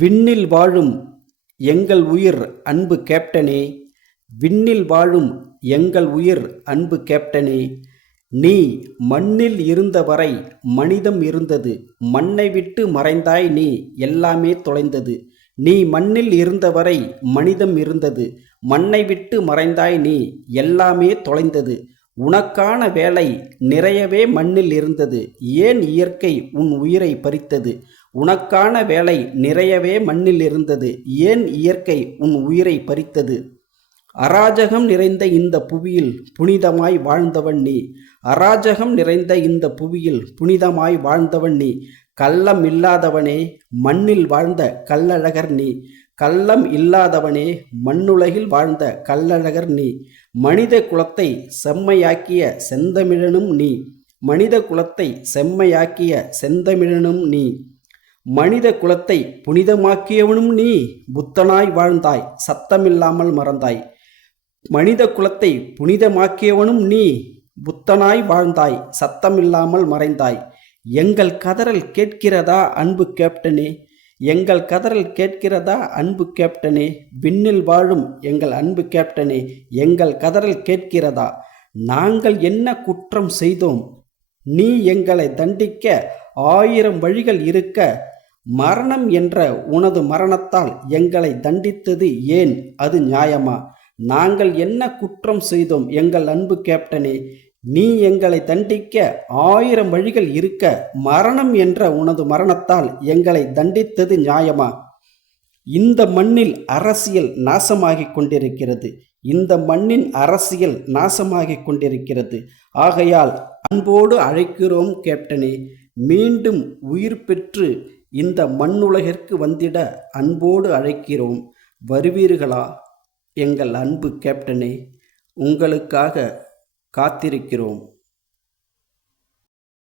விண்ணில் வாழும் எங்கள் உயிர் அன்பு கேப்டனே விண்ணில் வாழும் எங்கள் உயிர் அன்பு கேப்டனே நீ மண்ணில் இருந்த வரை மனிதம் இருந்தது மண்ணை விட்டு மறைந்தாய் நீ எல்லாமே தொலைந்தது. நீ மண்ணில் இருந்தவரை மனிதம் இருந்தது மண்ணை விட்டு மறைந்தாய் நீ எல்லாமே தொலைந்தது. உனக்கான வேலை நிறையவே மண்ணில் இருந்தது ஏன் இயற்கை உன் உயிரை பறித்தது? உனக்கான வேலை நிறையவே மண்ணில் இருந்தது. ஏன் இயற்கை உன் உயிரை பறித்தது? அராஜகம் நிறைந்த இந்த புவியில் புனிதமாய் வாழ்ந்தவன் நீ. அராஜகம் நிறைந்த இந்த புவியில் புனிதமாய் வாழ்ந்தவன் நீ. கள்ளம் இல்லாதவனே மண்ணில் வாழ்ந்த கல்லழகர் நீ. கள்ளம் இல்லாதவனே மண்ணுலகில் வாழ்ந்த கல்லழகர் நீ. மனித குலத்தை செம்மையாக்கிய செந்தமிழனும் நீ. மனித குலத்தை செம்மையாக்கிய செந்தமிழனும் நீ. மனித குலத்தை புனிதமாக்கியவனும் நீ புத்தனாய் வாழ்ந்தாய் சத்தமில்லாமல் மறந்தாய். மனித குலத்தை புனிதமாக்கியவனும் நீ புத்தனாய் வாழ்ந்தாய் சத்தமில்லாமல் மறைந்தாய். எங்கள் கதறல் கேட்கிறதா அன்பு கேப்டனே? எங்கள் கதறல் கேட்கிறதா அன்பு கேப்டனே? விண்ணில் வாழும் எங்கள் அன்பு கேப்டனே எங்கள் கதறல் கேட்கிறதா? நாங்கள் என்ன குற்றம் செய்தோம்? நீ எங்களை தண்டிக்க ஆயிரம் வழிகள் இருக்க மரணம் என்ற உனது மரணத்தால் எங்களை தண்டித்தது ஏன்? அது நியாயமா? நாங்கள் என்ன குற்றம் செய்தோம்? எங்கள் அன்பு கேப்டனே நீ எங்களை தண்டிக்க ஆயிரம் வழிகள் இருக்க மரணம் என்ற உனது மரணத்தால் எங்களை தண்டித்தது நியாயமா? இந்த மண்ணில் அரசியல் நாசமாகிக் கொண்டிருக்கிறது. இந்த மண்ணின் அரசியல் நாசமாகிக் கொண்டிருக்கிறது. ஆகையால் அன்போடு அழைக்கிறோம் கேப்டனே மீண்டும் உயிர் பெற்று இந்த மண்ணுலகிற்கு வந்திட அன்போடு அழைக்கிறோம். வருவீர்களா? எங்கள் அன்பு கேப்டனே உங்களுக்காக காத்திருக்கிறோம்.